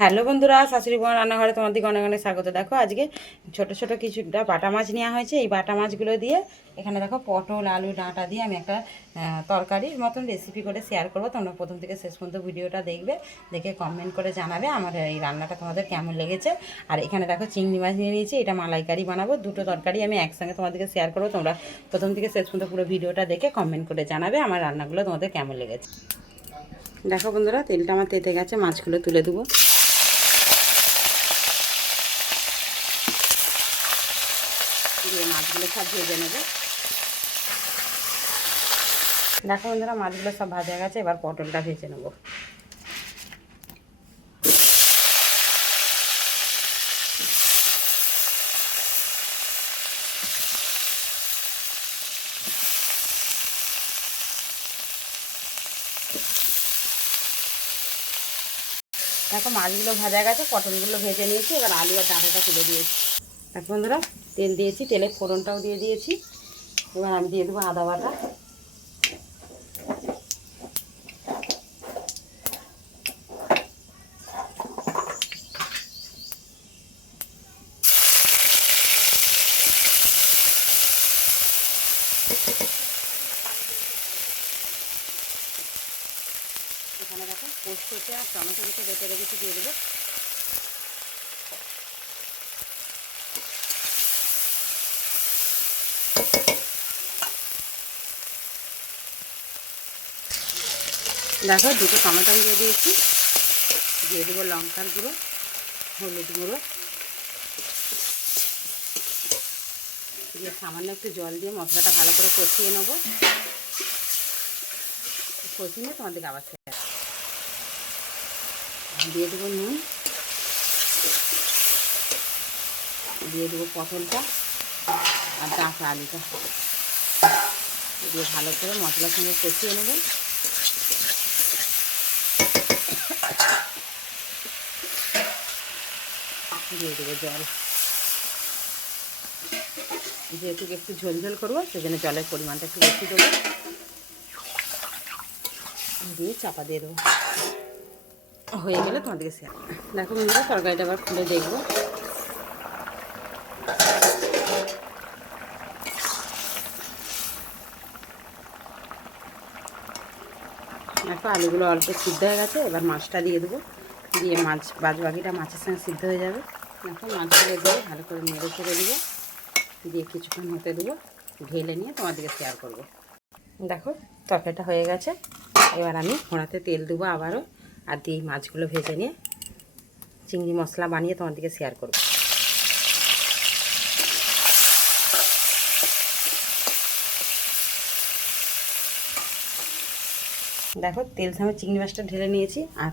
Hello বন্ধুরা, শাশুড়ি বোন রান্নাঘরে তোমাদেরকে অনেক অনেক স্বাগত। দেখো আজকে ছোট ছোট কিছুটা বাটা মাছ নেওয়া হয়েছে। এই বাটা মাছগুলো দিয়ে এখানে দেখো পটল আলু ডাঁটা দিয়ে আমি একটা তরকারির মতন রেসিপি করে শেয়ার করবো। তোমরা প্রথম থেকে শেষ পর্যন্ত ভিডিওটা দেখবে, দেখে কমেন্ট করে জানাবে আমার এই রান্নাটা তোমাদের কেমন লেগেছে। আর এখানে দেখো চিংড়ি মাছ নিয়ে নিয়েছি, এটা মালাইকারি বানাবো। দুটো তরকারি আমি একসঙ্গে তোমাদেরকে শেয়ার করবো। তোমরা প্রথম থেকে শেষ পর্যন্ত পুরো ভিডিওটা দেখে কমেন্ট করে জানাবে আমার রান্নাগুলো তোমাদের কেমন লেগেছে। দেখো বন্ধুরা, তেলটা আমার তেতে গেছে, মাছগুলো তুলে দেবো। দিয়ে মাছগুলো সব ভেজে নেবে। দেখো বন্ধুরা, মাছগুলো সব ভাজা গেছে, এবার পটলটা ভেজে নেব। দেখো মাছগুলো ভাজা গেছে, পটলগুলো ভেজে নিয়েছি, এবার আলু আর ডাঁটাটা তুলে দিয়েছি। দেখো বন্ধুরা, তেল দিয়েছি, তেলে ফোড়নটাও দিয়ে দিয়েছি। এবার আমি দিয়ে দেবো আদা বাটা। এখানে দেখো পোস্ততে আর টমেটো কিছু বেটে রেখেছি, দিয়ে দেবো। দেখো দুটো টমেটো দিয়ে দিয়েছি, দিয়ে দেবো লঙ্কার গুঁড়ো, হলুদ গুঁড়ো, দিয়ে সামান্য একটু জল দিয়ে মশলাটা ভালো করে কষিয়ে নেবো। কষিয়ে তোমাদেরকে আবার দিয়ে দেবো নুন, দিয়ে দেবো পটলটা আর ডাঁটা আলুটা, দিয়ে ভালো করে মশলার সঙ্গে কষিয়ে নেব। দিয়ে দেবো জল, যেহেতু একটু ঝোলঝোল করবো সেজন্য জলের পরিমাণটা একটু বেশি দেবো। দিয়ে চাপা দিয়ে দেবো। হয়ে গেলে তোমাদেরকে শেয়ার। দেখো বন্ধুরা, তরকারিটা আবার খুলে দেখবো। দেখো আলুগুলো অল্প সিদ্ধ হয়ে গেছে, এবার মাছটা দিয়ে দেবো। দিয়ে মাছ বাকিটা মাছের সঙ্গে সিদ্ধ হয়ে যাবে। দেখো মাছগুলো দিয়ে ভালো করে নেড়ে ছেড়ে দেবো, দিয়ে কিছুক্ষণ হতে দেবো, ঢেলে নিয়ে তোমাদেরকে শেয়ার করবো। দেখো তরকারিটা হয়ে গেছে, এবার আমি কড়াতে তেল দেবো আবারও, আর দিয়ে মাছগুলো ভেজে নিয়ে চিংড়ি মশলা বানিয়ে তোমাদেরকে শেয়ার করবো। দেখো তেল সামনে চিংড়ি মাছটা ঢেলে নিয়েছি, আর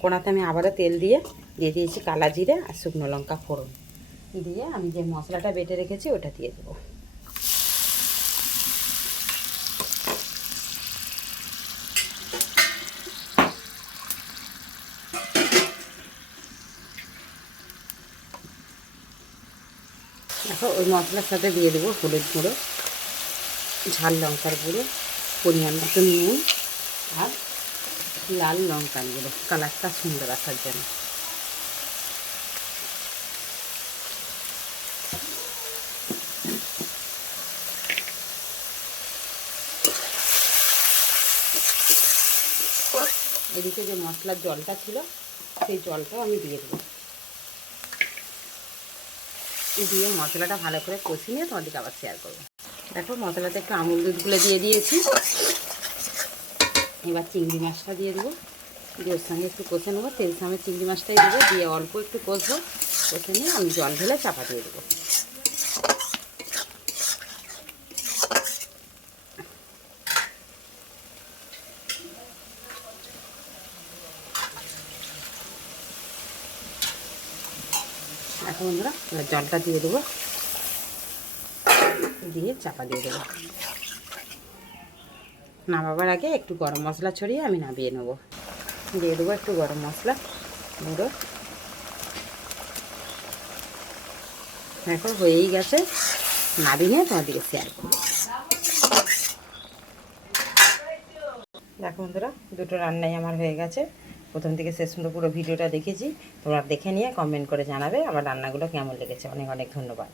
কোনাতে আমি আবারও তেল দিয়ে দিয়েছি কালা জিরে আর শুকনো লঙ্কা ফোড়ন দিয়ে আমি যে মশলাটা বেটে রেখেছি ওটা দিয়ে দেবো। দেখো ওই মশলার সাথে দিয়ে দেবো হলুদ গুঁড়ো, ঝাল লঙ্কার গুঁড়ো, পরিমাণ মতো নুন আর লাল লঙ্কার গুঁড়ো, কালারটা সুন্দর আসার জন্য। এদিকে যে মশলার জলটা ছিল সেই জলটাও আমি দিয়ে দেবো। দিয়ে মশলাটা ভালো করে কষিয়ে নিয়ে তোমাদেরকে আবার শেয়ার করবো। দেখো মশলাতে একটু আমুল দুধগুলো দিয়ে দিয়েছি, এবার চিংড়ি মাছটা দিয়ে দেবো। দিয়ে ওর সঙ্গে একটু কষে নেবো, তেল সামনে চিংড়ি মাছটাই দেবো, দিয়ে অল্প একটু কষবো, কষে নিয়ে আমি জল ঢেলে চাপা দিয়ে দেবো। দেখো বন্ধুরা, এবার জলটা দিয়ে দেবো, দিয়ে চাপা দিয়ে দেবো। নামাবার আগে একটু গরম মশলা ছড়িয়ে আমি নামিয়ে নেব। দিয়ে দেবো একটু গরম মশলা গুঁড়ো। দেখো হয়েই গেছে, নামিয়ে তোমাদেরকে শেয়ার করবো। দেখো বন্ধুরা, দুটো রান্নাই আমার হয়ে গেছে। প্রথম থেকে শেষ পর্যন্ত পুরো ভিডিওটা দেখেছি। তোমরা দেখে নিয়ে কমেন্ট করে জানাবে আমার রান্নাগুলো কেমন লেগেছে। অনেক অনেক ধন্যবাদ।